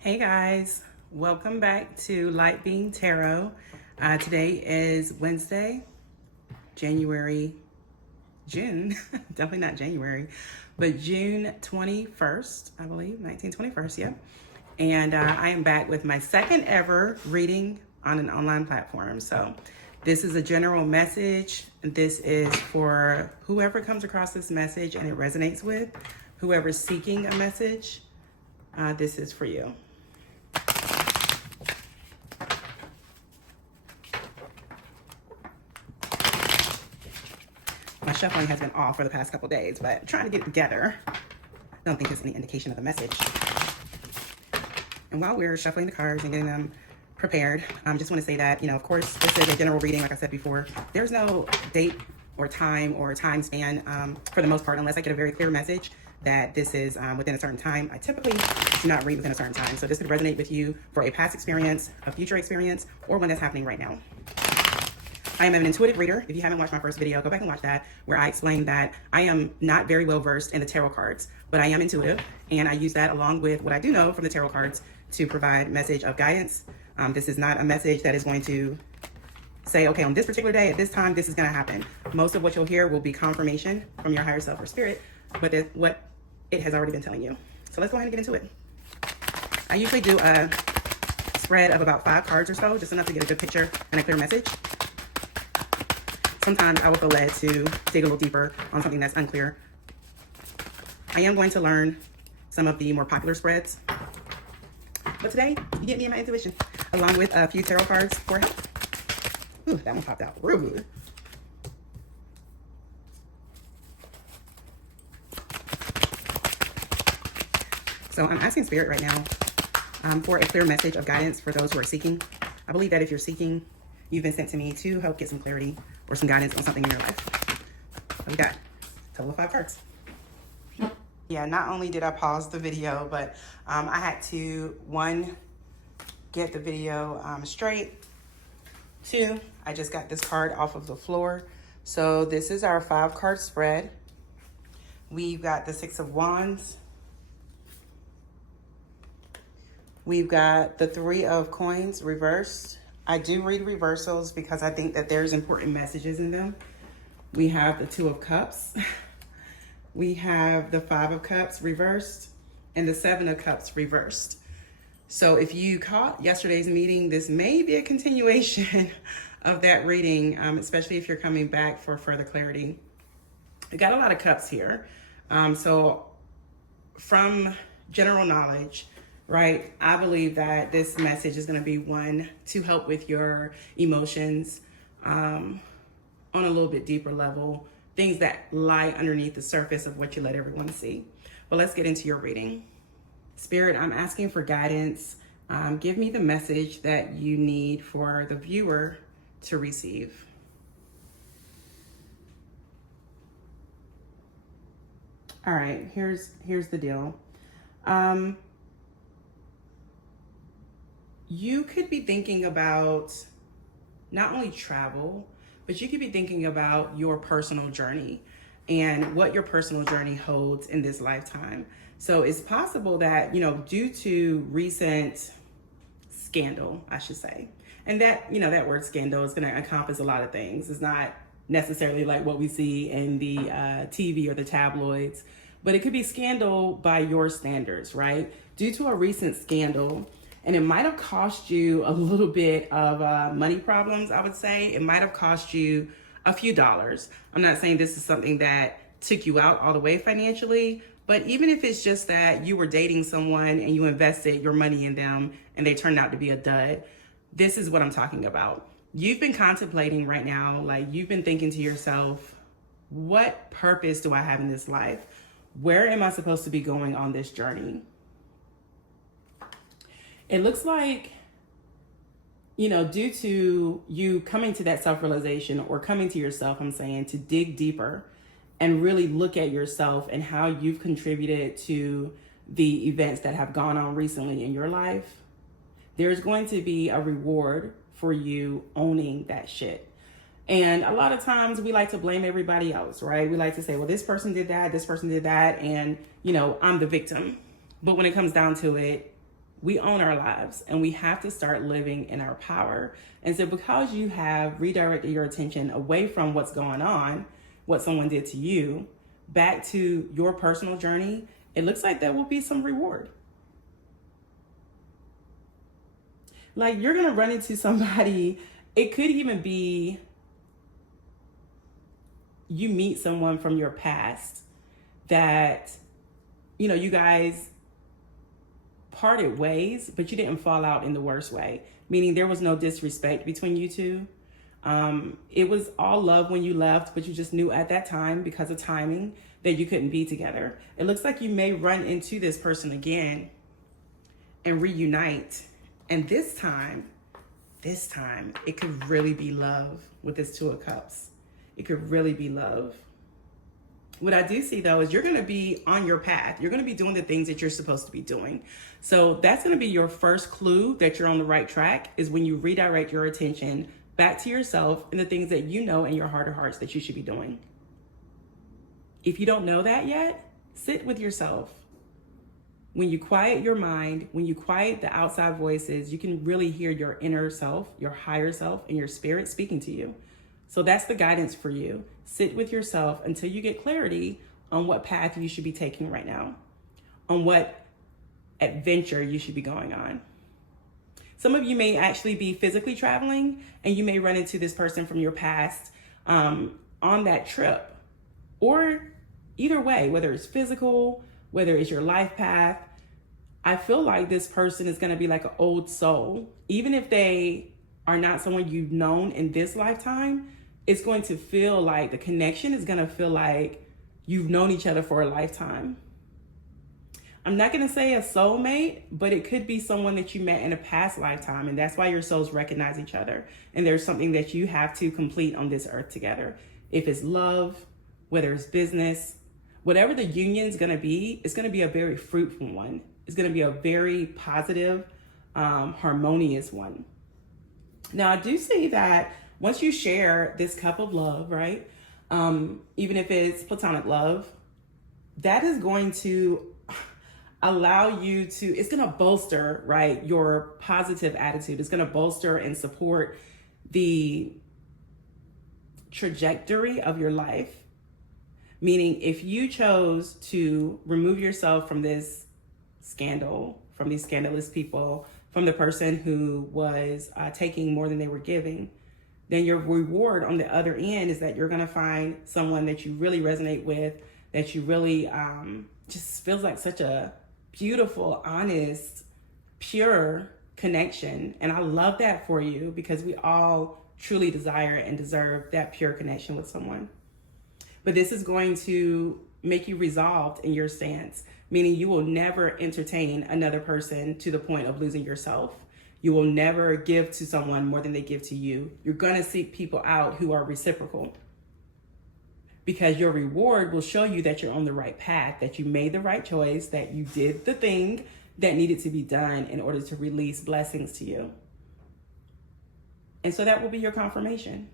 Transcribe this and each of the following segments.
Hey guys, welcome back to Light Being Tarot. Today is Wednesday, June, definitely not January, but June 21st, I believe, 1921st, yeah. And I am back with my second ever reading on an online platform. So this is a general message. This is for whoever comes across this message and it resonates with, whoever's seeking a message, this is for you. My shuffling has been off for the past couple days, but I'm trying to get it together. I don't think it's any indication of the message. And while we're shuffling the cards and getting them prepared, I just want to say that, of course, this is a general reading, like I said before. There's no date or time span for the most part, unless I get a very clear message that this is within a certain time. I typically do not read within a certain time. So this could resonate with you for a past experience, a future experience, or one that's happening right now. I am an intuitive reader. If you haven't watched my first video, go back and watch that, where I explained that I am not very well versed in the tarot cards, but I am intuitive, and I use that along with what I do know from the tarot cards to provide message of guidance. This is not a message that is going to say, okay, on this particular day, at this time, this is going to happen. Most of what you'll hear will be confirmation from your higher self or spirit, but what it has already been telling you. So let's go ahead and get into it. I usually do a spread of about 5 cards or so, just enough to get a good picture and a clear message. Sometimes I will feel led to dig a little deeper on something that's unclear. I am going to learn some of the more popular spreads. But today, you get me and my intuition, along with a few tarot cards for help. Ooh, that one popped out real good. So I'm asking Spirit right now for a clear message of guidance for those who are seeking. I believe that if you're seeking, you've been sent to me to help get some clarity or some guidance on something in your life. So we got a total of 5 cards. Yeah, not only did I pause the video, but I had to, 1, get the video straight. 2, I just got this card off of the floor. So this is our 5-card spread. We've got the 6 of Wands. We've got the 3 of Coins reversed. I do read reversals because I think that there's important messages in them. We have the 2 of Cups. We have the 5 of Cups reversed and the 7 of Cups reversed. So if you caught yesterday's meeting, this may be a continuation of that reading, especially if you're coming back for further clarity. We got a lot of cups here. So from general knowledge, right, I believe that this message is going to be one to help with your emotions on a little bit deeper level, things that lie underneath the surface of what you let everyone see. But let's get into your reading. Spirit, I'm asking for guidance. Give me the message that you need for the viewer to receive. All right, here's the deal. You could be thinking about not only travel, but you could be thinking about your personal journey and what your personal journey holds in this lifetime. So it's possible that, due to recent scandal, I should say, and that, that word scandal is going to encompass a lot of things. It's not necessarily like what we see in the TV or the tabloids, but it could be scandal by your standards, right? Due to a recent scandal, and it might have cost you a little bit of money problems, I would say. It might have cost you a few dollars. I'm not saying this is something that took you out all the way financially, but even if it's just that you were dating someone and you invested your money in them and they turned out to be a dud, this is what I'm talking about. You've been contemplating right now, like you've been thinking to yourself, what purpose do I have in this life? Where am I supposed to be going on this journey? It looks like, due to you coming to that self-realization or coming to yourself, I'm saying, to dig deeper and really look at yourself and how you've contributed to the events that have gone on recently in your life, there's going to be a reward for you owning that shit. And a lot of times we like to blame everybody else, right? We like to say, well, this person did that, this person did that, and, I'm the victim. But when it comes down to it, we own our lives and we have to start living in our power. And so because you have redirected your attention away from what's going on, what someone did to you, back to your personal journey, it looks like there will be some reward. Like you're going to run into somebody. It could even be you meet someone from your past that, you guys parted ways, but you didn't fall out in the worst way, meaning there was no disrespect between you two. It was all love when you left, but you just knew at that time, because of timing, that you couldn't be together. It looks like you may run into this person again and reunite. And this time, it could really be love with this Two of Cups. It could really be love. What I do see though is you're going to be on your path. You're going to be doing the things that you're supposed to be doing. So that's going to be your first clue that you're on the right track, is when you redirect your attention back to yourself and the things that you know in your heart of hearts that you should be doing. If you don't know that yet, sit with yourself. When you quiet your mind, when you quiet the outside voices, you can really hear your inner self, your higher self, and your spirit speaking to you. So that's the guidance for you. Sit with yourself until you get clarity on what path you should be taking right now, on what adventure you should be going on. Some of you may actually be physically traveling, and you may run into this person from your past on that trip. Or either way, whether it's physical, whether it's your life path, I feel like this person is going to be like an old soul. Even if they are not someone you've known in this lifetime, it's going to feel like the connection is going to feel like you've known each other for a lifetime. I'm not going to say a soulmate, but it could be someone that you met in a past lifetime. And that's why your souls recognize each other. And there's something that you have to complete on this earth together. If it's love, whether it's business, whatever the union is going to be, it's going to be a very fruitful one. It's going to be a very positive, harmonious one. Now, I do see that once you share this cup of love, right? Even if it's platonic love, that is going to allow you to, it's going to bolster, right, your positive attitude. It's going to bolster and support the trajectory of your life. Meaning, if you chose to remove yourself from this scandal, from these scandalous people, from the person who was taking more than they were giving, then your reward on the other end is that you're going to find someone that you really resonate with, that you really just feels like such a beautiful, honest, pure connection. And I love that for you, because we all truly desire and deserve that pure connection with someone. But this is going to make you resolved in your stance, meaning you will never entertain another person to the point of losing yourself. You will never give to someone more than they give to you. You're going to seek people out who are reciprocal, because your reward will show you that you're on the right path, that you made the right choice, that you did the thing that needed to be done in order to release blessings to you. And so that will be your confirmation.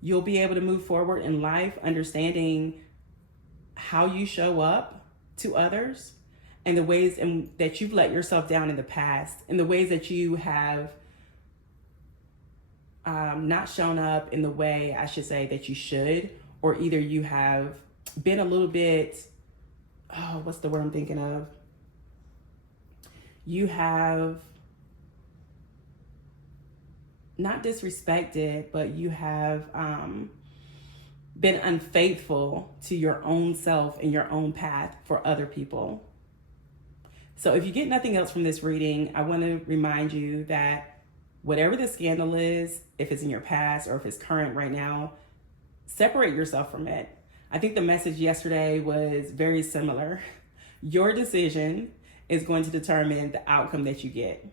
You'll be able to move forward in life understanding how you show up to others, and the ways that you've let yourself down in the past, and the ways that you have not shown up in the way, I should say, that you should, or either you have been a little bit, what's the word I'm thinking of? You have not disrespected, but you have been unfaithful to your own self and your own path for other people. So if you get nothing else from this reading, I want to remind you that whatever the scandal is, if it's in your past or if it's current right now, separate yourself from it. I think the message yesterday was very similar. Your decision is going to determine the outcome that you get.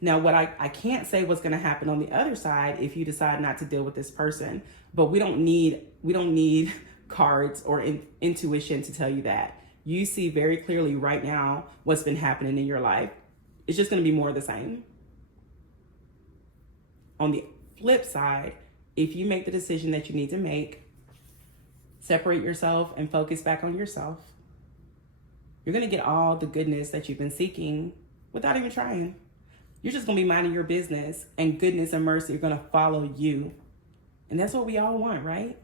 Now, what I can't say what's going to happen on the other side if you decide not to deal with this person, but we don't need cards or intuition to tell you that. You see very clearly right now what's been happening in your life. It's just going to be more of the same. On the flip side, if you make the decision that you need to make, separate yourself and focus back on yourself, you're going to get all the goodness that you've been seeking without even trying. You're just going to be minding your business, and goodness and mercy are going to follow you. And that's what we all want, right?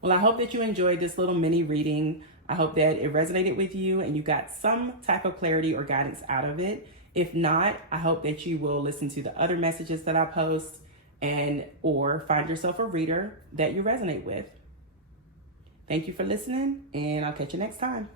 Well, I hope that you enjoyed this little mini reading. I hope that it resonated with you and you got some type of clarity or guidance out of it. If not, I hope that you will listen to the other messages that I post or find yourself a reader that you resonate with. Thank you for listening, and I'll catch you next time.